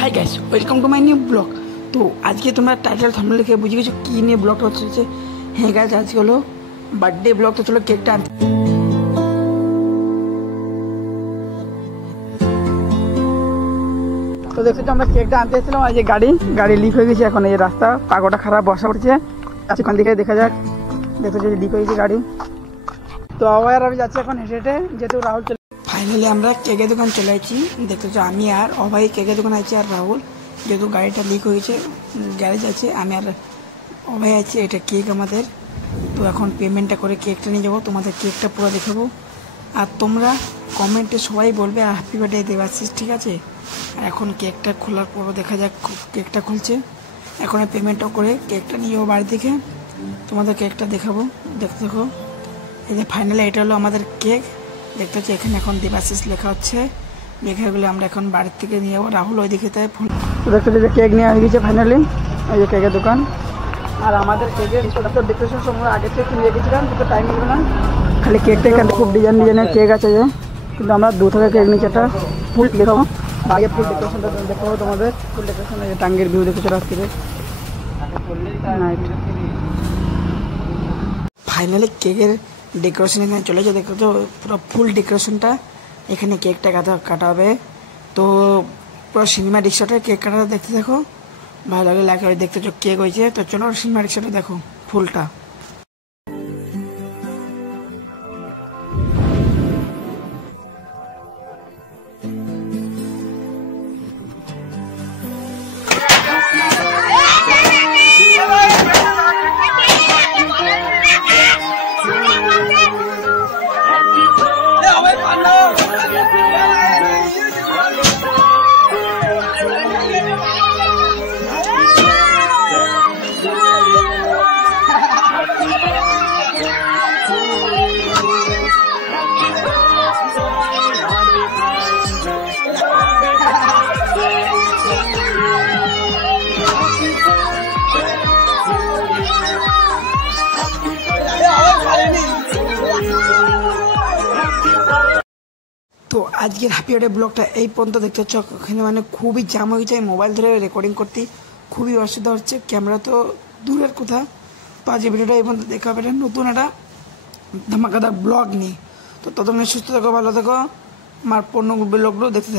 Hi guys, welcome to my new blog. তো আজকে তোমরা টাইটেল থাম্বনেল দেখে বুঝে গেছো কি নিয়ে ব্লগটা হচ্ছে। হ্যাঁ গাইস, আজকে হলো বার্থডে ব্লগ। তো চলো কেকটা আনতে। তো দেখছো আমরা কেকটা আনতে এসেছিলাম, আজ গাড়ি লিক হয়ে গেছে। এখন এই রাস্তা পাগোটা খারাপ, বর্ষা পড়ছে। ওখান থেকে দেখা যাক, দেখো যে লিক হয়ে গেছে গাড়ি। তো আবার আমি যাচ্ছি এখন হেঁটে হেঁটে, যেহেতু রাহুল চলে। ফাইনালি আমরা কেকের দোকান চলে আসছি। দেখতেছো আমি আর অভয় কেকের দোকান আছি, আর রাহুল যেহেতু গাড়িটা লিক হয়েছে গ্যারেজ আছে, আমি আর অভয় আছি। এটা কেক আমাদের। তো এখন পেমেন্টটা করে কেকটা নিয়ে যাবো, তোমাদের কেকটা পুরো দেখাবো। আর তোমরা কমেন্টে সবাই বলবে হ্যাপি বার্থডে দেবাশিস, ঠিক আছে? আর এখন কেকটা খোলার পর দেখা যাক, কেকটা খুলছে। এখন পেমেন্টটা করে কেকটা নিয়ে যাবো বাড়ি থেকে, তোমাদের কেকটা দেখাবো। দেখতে দেখো, এই যে ফাইনালি এটা হলো আমাদের কেক। দেখতে হচ্ছে এখানে এখন দেবাশিস লেখা হচ্ছে। লেখাগুলো আমরা এখন বাড়ির থেকে নিয়ে যাবো। রাহুল ওই দিকে তাই ফুল দেখতে যে কেক নিয়ে হয়ে গেছে ফাইনালি। এই যে কেকের দোকান। আর আমাদের কেকের ডেকোরেশন সব আমরা আগে থেকে কিনে রেখেছিলাম, কিন্তু টাইম মিলবে না। খালি কেকটা এখানে খুব ডিজাইনের কেক আছে যে, কিন্তু আমরা 2 টাকা কেক নিচ্ছি। একটা ফুল দেখাবো, আগে ফুল ডেকোরেশনটা দেখাবো তোমাদের। ফুল ডেকোরেশন এই যে টাঙ্গের ভিউ দেখেছো রাত থেকে নাইট। ফাইনালি কেকের ডেকোরেশন এখানে চলেছে, দেখো তো পুরো ফুল ডেকোরেশনটা। এখানে কেকটা কাটা হবে। তো পুরো সিনেমা রিক্সাটা কেক কাটা দেখতে দেখো, ভালো লাগে লাগে দেখতে কেক হয়েছে। তো চলো সিনেমা রিক্সাটা দেখো ফুলটা। তো আজকের হ্যাপি বার্থডে ব্লগটা এই পর্যন্ত দেখতে হচ্ছে। ওখানে মানে খুবই জাম হয়ে যায়, মোবাইল ধরে রেকর্ডিং করতে খুবই অসুবিধা হচ্ছে, ক্যামেরা তো দূরের কথা। তো আজকের ভিডিওটা এই পর্যন্ত দেখা হবে নতুন একটা ধামাকাদার ব্লগ নিয়ে। তো ততক্ষণে সুস্থ থাকো, ভালো থাকো, আমার পণ্য ব্লগগুলো দেখতে থাকো।